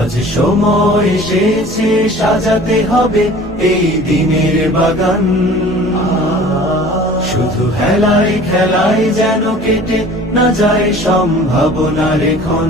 আজ সময় এসেছে সাজাতে হবে এই দিনের বাগান শুধু খেলাই খেলাই যেন কেটে না যায় সম্ভাবনার এখন